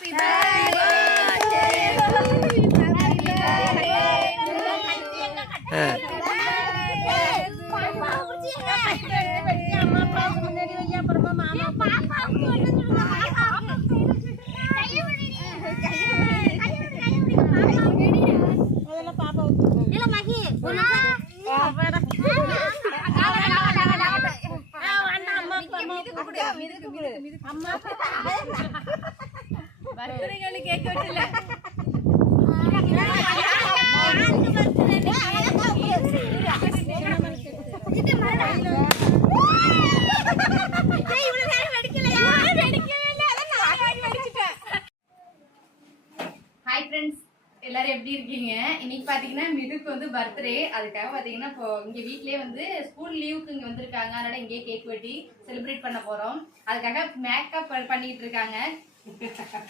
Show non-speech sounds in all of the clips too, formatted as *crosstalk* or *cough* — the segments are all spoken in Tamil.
Happy birthday to. Happy birthday. Happy birthday. అమ్మ எல்லாரும் எப்படி இருக்கீங்க? இன்னைக்கு பாத்தீங்கன்னா மிதுக்கு வந்து பர்த்டே அதுக்காக பாத்தீங்கன்னா இப்போ இங்க வீட்லயே வந்து ஸ்கூல் லீவுக்கு இங்க வந்திருக்காங்க. அதனால இங்கேயே கேக் வெட்டி செலிப்ரேட் பண்ண போறோம். அதுக்காக மேக்கப் பண்ணிட்டு இருக்காங்க.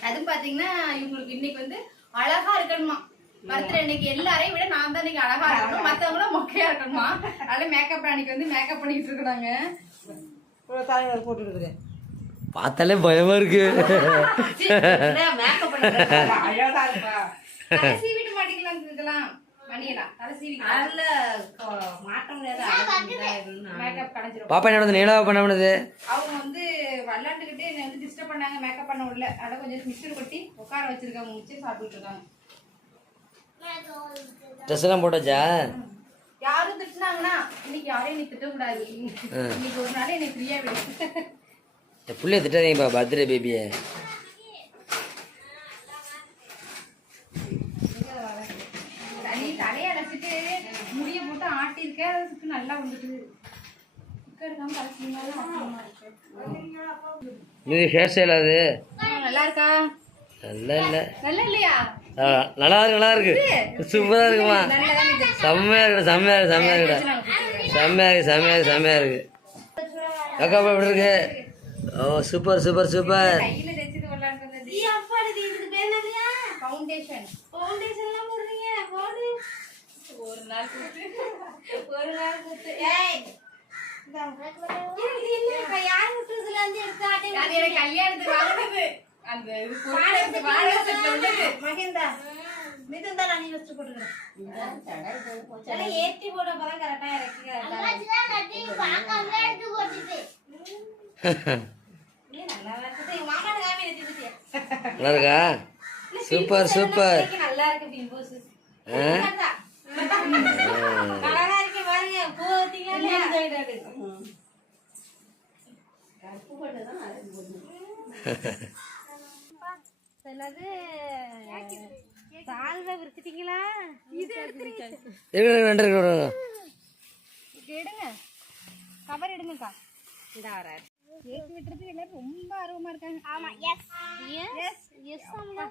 அதுவும் பாத்தீங்கன்னா இவங்களுக்கு இன்னைக்கு வந்து அழகா இருக்கணுமா? பர்த்டே இன்னைக்கு எல்லாரையும் விட நான் தான் இன்னைக்கு அழகா இருக்கணும். மத்தவங்களும் மொக்கையா இருக்கணுமா? அதனால மேக்கப் அன்னைக்கு வந்து மேக்கப் பண்ணிட்டு தலைவர் போட்டுருக்குது பார்த்தாலே பயமா இருக்கு. மேக்கப் அழகா இருப்பா சீவிட்டு பாப்பா என்ன நீலாவா பண்ண பண்ணுது? அவங்க வந்து விளாண்டுக்கிட்டே என்னை வந்து டிஸ்டர்ப் பண்ணாங்க மேக்கப் பண்ண விடல அதனால கொஞ்சம் மிக்சர் கொட்டி உட்கார வச்சிருக்காங்க முடிச்சு சாப்பிட்டுட்டு இருக்காங்க ட்ரெஸ் எல்லாம் போட்டாச்சா? யாரும் திட்டுனாங்கன்னா இன்னைக்கு யாரையும் நீ திட்டக்கூடாது இன்னைக்கு ஒரு நாள் என்னை ஃப்ரீயா விடு. இந்த புள்ளைய திட்டாதீங்கப்பா பர்த்டே பேபியை தலையை அடைச்சிட்டு முடிய போட்டு ஆட்டியிருக்க அதுக்கு நல்லா வந்துட்டு. இது ஹேர் ஸ்டைல் அது? நல்லா இருக்கா? நல்லா இல்லை. நல்லா இல்லையா? நல்லா இருக்கு நல்லா இருக்கு. சூப்பரா இருக்குமா? செம்மையா இருக்கு செம்மையா இருக்கு செம்மையா இருக்கு செம்மையா இருக்கு செம்மையா இருக்கு செம்மையா இருக்கு. அக்கா அப்பா எப்படி இருக்கு? ஓ சூப்பர் சூப்பர் சூப்பர். ஒரு நாள் ஒரு நாள் மகேந்தா. மிதந்தா நான் நீ வச்சு போட்டுக்கிறேன் ஏத்தி போட போதான் கரெக்டா இறக்கி *laughs* நல்லா இருக்கா? Super super. நல்லா இருக்கு பிம்போஸ் இருக்கு பாருங்க. சால்வை விரிச்சிட்டீங்களா இது இருக்கு ரெண்டு இருக்கு ரெண்டு இருக்கு. எடுங்க கவர் எடுங்கக்கா. இந்த வராரு கேக் வெட்டுறதுக்கு எல்லாரும் ரொம்ப ஆர்வமா இருக்காங்க. ஆமா எஸ் எஸ் எஸ் அம்மா.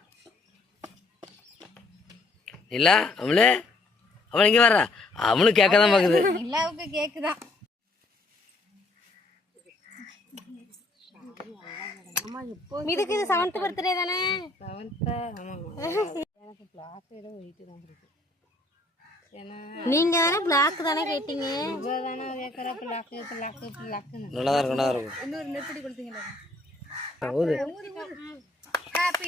இல்ல அவளே அவள் இங்கே வர்றா. அவனும் கேட்க தான் பார்க்குது நிலாவுக்கு தான் இதுக்கு இது செவன்த் பர்த்டே தானே? நீங்க தானே பிளாக் தானே கேட்டீங்க? நல்லா தான் இருக்கும் நல்லா தான் இருக்கும். இன்னொரு நெருப்படி கொடுத்தீங்களா ஹாப்பி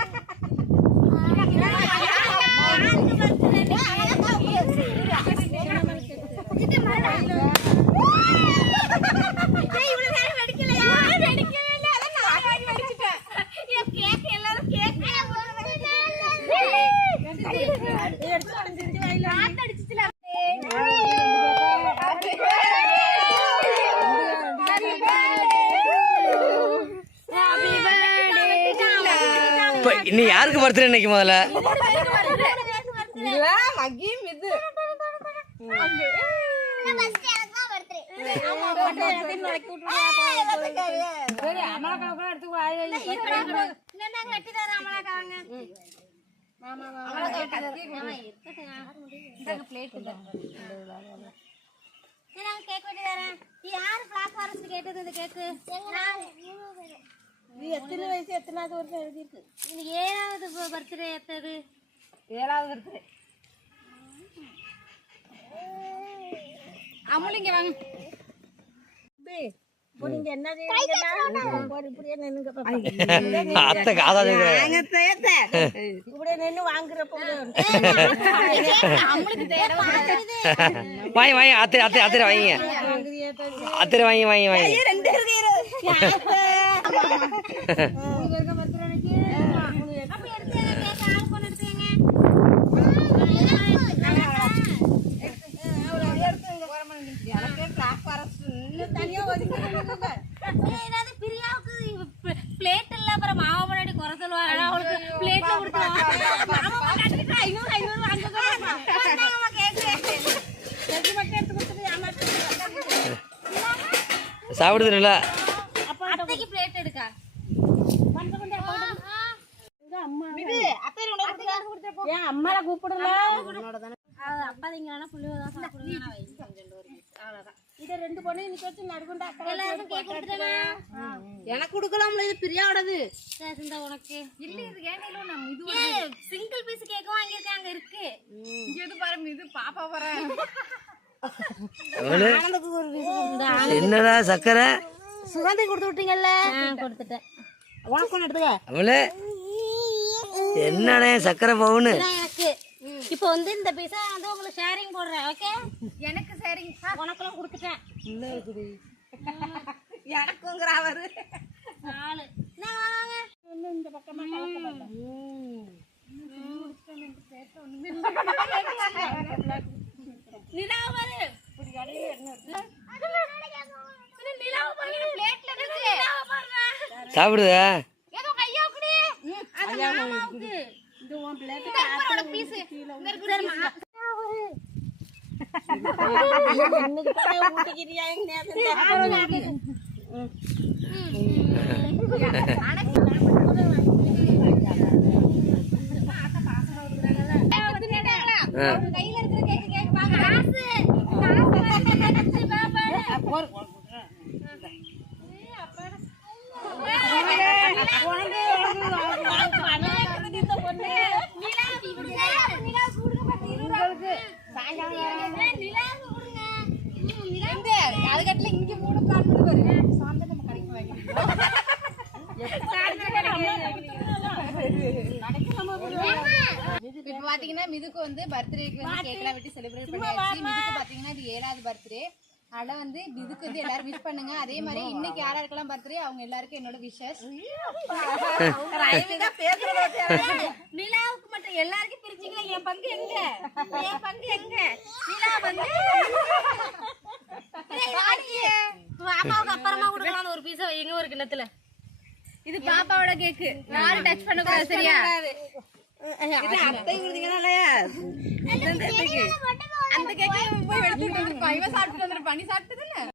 இன்னும் யாருக்கு பர்த்டே இன்னைக்கு முதல்ல? கேக் வெட்டி தரேன் யாரு பிளாக் ஃபாரஸ்ட் கேட்டது இந்த கேக்கு இது எத்தனை வயசு எத்தனாவது வருஷம் எழுதிருக்கு இது ஏழாவது பர்த்டே எத்தது? ஏழாவது இருக்கு அமுலிங்க வாங்க. இப்போ நீங்க என்ன இப்படியே நின்னுங்க அத்தை காதா இப்படியே நின்று வாங்குறப்ப வாங்கி வாங்கி அத்தை அத்தை அத்தை வாங்கிங்க. அத்தை வாங்கி வாங்கி வாங்கி. பிளேட் இல்ல அப்புறம் மாமா முன்னாடி குறை சொல்லுவாரு அவளுக்கு பிளேட்ல கொடுத்துருவாங்க மாமா ஐநூறு ஐநூறு வாங்க கேக்கு சாப்பிடுது நல்லா அத்தைக்கு பிளேட் எடுக்கா ஏன் அம்மால கூப்பிடல? அப்பா திங்களானா புள்ளியோதான் சாப்பிடுங்க அவ்வளவுதான். இத ரெண்டு பொண்ணு இன்னைக்கு வச்சு நடுகுண்டா எனக்கு கொடுக்கலாம்ல இது பிரியாவோடது. சரி, இந்த உனக்கு. இல்ல இது ஏன்டா நம்ம இது சிங்கிள் பீஸ் கேக்கும் வாங்கியிருக்கேன் அங்க இருக்கு. இங்க இது பாரு இது பாப்பா போறேன் என்னடா சக்கரை? சுகந்தி கொடுத்து விட்டீங்கல்ல? கொடுத்துட்டேன். உனக்கு எடுத்துக்க. அவளு என்னடே சக்கரை பவுனு? இப்போ வந்து இந்த பீஸை வந்து உங்களுக்கு ஷேரிங் போடுறேன் ஓகே எனக்கு சரிங்க உனக்கெல்லாம் கொடுத்துட்டேன். எனக்குங்கிற அவரு. நாலு. என்ன வாங்க. இந்த பக்கமா கலக்க நிலாவை பாரு நிலாவை பாரு பிளேட்ல இருக்கு நிலாவை பாரு சாப்பிடுதா ஏதோ கையா குடி அது மாமாவுக்கு இது உன் பிள்ளைக்கு பீஸ் இன்னைக்கு தான் ஊட்டிக்கிறியா எங்க நேரத்துல ஆ. கையில இருக்கிற கேக்கு கேக்கு பாக்க காசு. காசு. வந்து பாப்பா அதுக்கட்டுல இங்க மூணு காட்டு பாரு சாயந்தரம் நம்ம கடைக்கு இப்ப பாத்தீங்கன்னா மிதுக்கு வந்து பர்த்டேக்கு வந்து கேக்லாம் வெட்டி செலிப்ரேட் பண்ணியாச்சு. மிதுக்கு பாத்தீங்கன்னா இது ஏழாவது பர்த்டே அதனால வந்து மிதுக்கு வந்து எல்லாரும் விஷ் பண்ணுங்க. அதே மாதிரி இன்னைக்கு யாராருக்கெல்லாம் பர்த்டே அவங்க எல்லாருக்கும் என்னோட விஷஸ் நிலாவுக்கு மட்டும் எல்லாருக்கும் பிரிச்சிங்களா என் பங்கு எங்க? என் பங்கு எங்க? நிலா வந்து பாப்பாவுக்கு அப்புறமா கொடுக்கலாம் ஒரு பீஸ் எங்க ஒரு கிண்ணத்துல இது பாப்பாவோட கேக்கு யாரும் டச் பண்ண கூடாது சரியா? அந்த கேக்கு போய் எடுத்துட்டு வந்து இவன் சாப்பிட்டு வந்துருப்பான் நீ சாப்பிட்டது